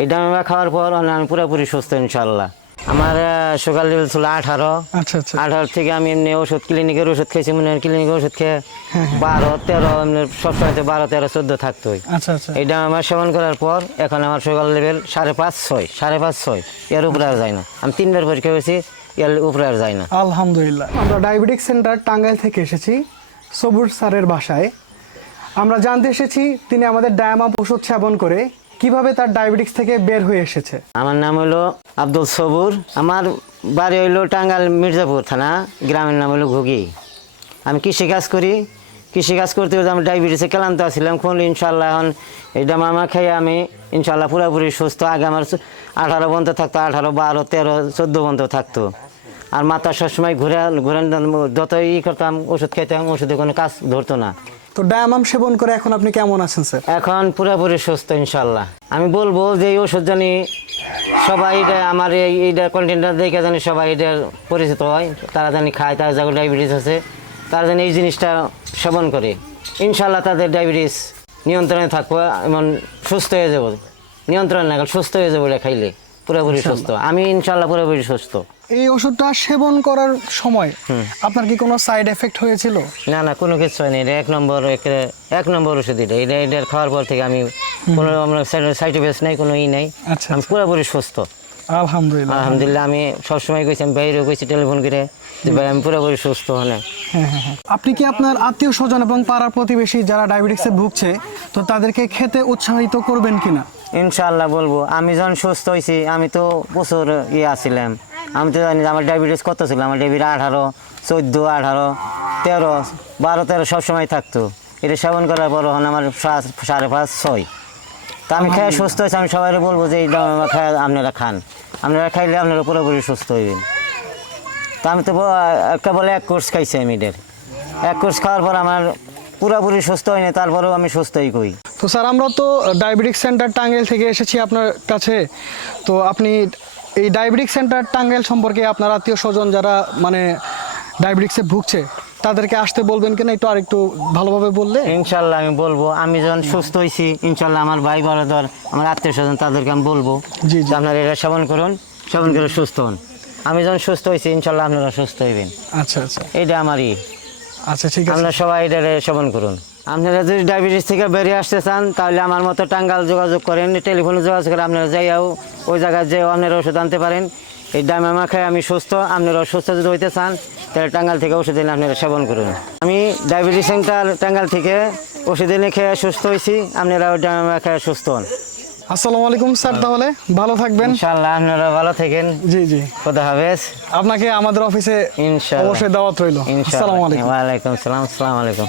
এই ডামামা খাওয়ার পর আমি পুরোপুরি সুস্থ ইনশাল্লাহ। আমার সুগার লেভেল ছিল 18। আচ্ছা আচ্ছা 18 থেকে আমি এমনি ওষুধ ক্লিনিকের ওষুধ খেয়েছি, মনে হয় ক্লিনিকের ওষুধ খেয়ে 12, 13 এমনি সবসময় 12, 13, 14 থাকতোই। আচ্ছা আচ্ছা এই ডামামা সেবন করার পর এখন আমার সুগার লেভেল 5.5, 6.5 এর উপরে আর যায় না। আমি 3বার পরীক্ষা করেছি, এর উপরে আর যায় না। আলহামদুলিল্লাহ। আমরা ডায়াবেটিক সেন্টার টাঙ্গাইল থেকে এসেছি সবুর স্যারের বাসায়। আমরা জানতে এসেছি তিনি আমাদের ডায়ামাম ওষুধ সেবন করে কিভাবে তার ডায়াবেটিক্স থেকে বের হয়ে এসেছে। আমার নাম হলো আব্দুল সবুর। আমার বাড়ি হইলো টাঙ্গাইল মির্জাপুর থানা, গ্রামের নাম হলো ঘুগি। আমি কৃষিকাজ করি। কৃষিকাজ করতে করতে আমি ডায়াবেটিসে ক্লান্ত আসছিলাম। কোন ইনশাল্লাহ এখন এই ডামামা খেয়ে আমি ইনশাল্লাহ পুরোপুরি সুস্থ। আগে আমার 18 পর্যন্ত থাকতো, 18, 12, 13, 14 পর্যন্ত থাকতো। আর মাথা সবসময় ঘুরে যতই করতাম, ওষুধ খেতাম, ওষুধে কোনো কাজ ধরতো না। তো ডায়ামাম সেবন করে এখন আপনি কেমন আছেন স্যার? এখন পুরোপুরি সুস্থ ইনশাল্লাহ। আমি বলবো যে এই ওষুধ জানি সবাই আমার এইটা কন্টেন্টটা দেখে জানি সবাই এটার পরিচিত হয়, তারা জানি খায়, তার যাদের ডায়াবেটিস আছে তারা জানি এই জিনিসটা সেবন করে। ইনশাল্লাহ তাদের ডায়াবেটিস নিয়ন্ত্রণে থাকবো, এমন সুস্থ হয়ে যাবো। নিয়ন্ত্রণ না, সুস্থ হয়ে যাবো এটা খাইলে, পুরোপুরি সুস্থ। আমি ইনশাল্লাহ পুরোপুরি সুস্থ। এই ওষুধটা সেবন করার সময় আপনার কি কোনো সাইড এফেক্ট হয়েছিল? না না, কোনো কিছু হয়নি। এটা এক নম্বর ওষুধ। এটার খাওয়ার পর থেকে আমি কোনো সাইড এফেক্ট নাই, কোনো নাই। আচ্ছা আমি পুরোপুরি সুস্থ আলহামদুলিল্লাহ। আলহামদুলিল্লাহ। আমি সবসময় কইছি, আমি বাইরেও কইছি টেলিফোন করে যে ভাই আমি পুরোপুরি সুস্থ হলে। হ্যাঁ। আপনি কি আপনার আত্মীয় স্বজন এবং পাড়ার প্রতিবেশী যারা ডায়াবেটিক্সে ভুগছে তো তাদেরকে খেতে উৎসাহিত করবেন কিনা? ইনশাআল্লাহ বলবো। আমি যখন সুস্থ হয়েছি, আমি তো প্রচুর আসছিলাম। আমি তো জানি আমার ডায়াবেটিস কত ছিল। আমার ডায়াবেটিস 18, 14, 18, 13, 12, 13 সবসময় থাকতো। এটা সেবন করার পর এখন আমার 5.5, 6। তা আমি খেয়ে সুস্থ হয়েছি। আমি সবাই বলবো যে এই ডামামা খেয়ে আপনারা খান। আপনারা খাইলে আপনারা পুরোপুরি সুস্থ হইবেন। তা আমি তো কেবল 1 কোর্স খাইছি। আমি এটার 1 কোর্স খাওয়ার পর আমার পুরোপুরি সুস্থ হয়নি, তারপরেও আমি সুস্থই কই। তো স্যার, আমরা তো ডায়াবেটিক সেন্টার টাঙ্গাইল থেকে এসেছি আপনার কাছে। তো আপনি এই ডায়াবেটিক সেন্টার টাঙ্গাইল সম্পর্কে আপনার আত্মীয় স্বজন যারা মানে ডায়াবেটিক্সে ভুগছে তাদেরকে আসতে বলবেন কিনা, একটু আর একটু ভালোভাবে বললে? ইনশাল্লাহ আমি বলবো। আমি যখন সুস্থ হয়েছি ইনশাল্লাহ আমার ভাই বড়দের, আমার আত্মীয় স্বজন তাদেরকে আমি বলবো জি যে আপনারা এটা সেবন করুন, সেবন করে সুস্থ হন। আমি যখন সুস্থ হয়েছি ইনশাল্লাহ আপনারা সুস্থ হইবেন। আচ্ছা আচ্ছা এইটা আমারই। আচ্ছা ঠিক আছে। আপনারা সবাই এটা সেবন করুন। আপনারা যদি ডায়াবেটিস থেকে বেরিয়ে আসতে চান তাহলে আমার মতো টাঙ্গাইল যোগাযোগ করেন, টেলিফোনে যোগাযোগ করে আপনারা যাইয়াও ওই জায়গায় যেও আপনারা ওষুধ আনতে পারেন। এই ডামামা খেয়ে আমি সুস্থ। আপনারা সুস্থ যদি হইতে চান তাহলে টাঙ্গাইল থেকে ওষুধ এনে আপনারা সেবন করুন। আমি ডায়াবেটিস সেন্টার টাঙ্গাইল থেকে ওষুধ এনে খেয়ে সুস্থ হয়েছি। আপনারা ওই ডামামা খেয়ে সুস্থ হন। আসসালামু আলাইকুম স্যার, তাহলে ভালো থাকবেন। ইনশাআল্লাহ আপনারা ভালো থাকেন। জি খোদা হাফেজ। আপনাকে আমাদের অফিসে ইনশাআল্লাহ অবশ্যই দাওয়াত রইল। আসসালামু আলাইকুম। ওয়ালাইকুম আসসালাম। আসসালামু আলাইকুম।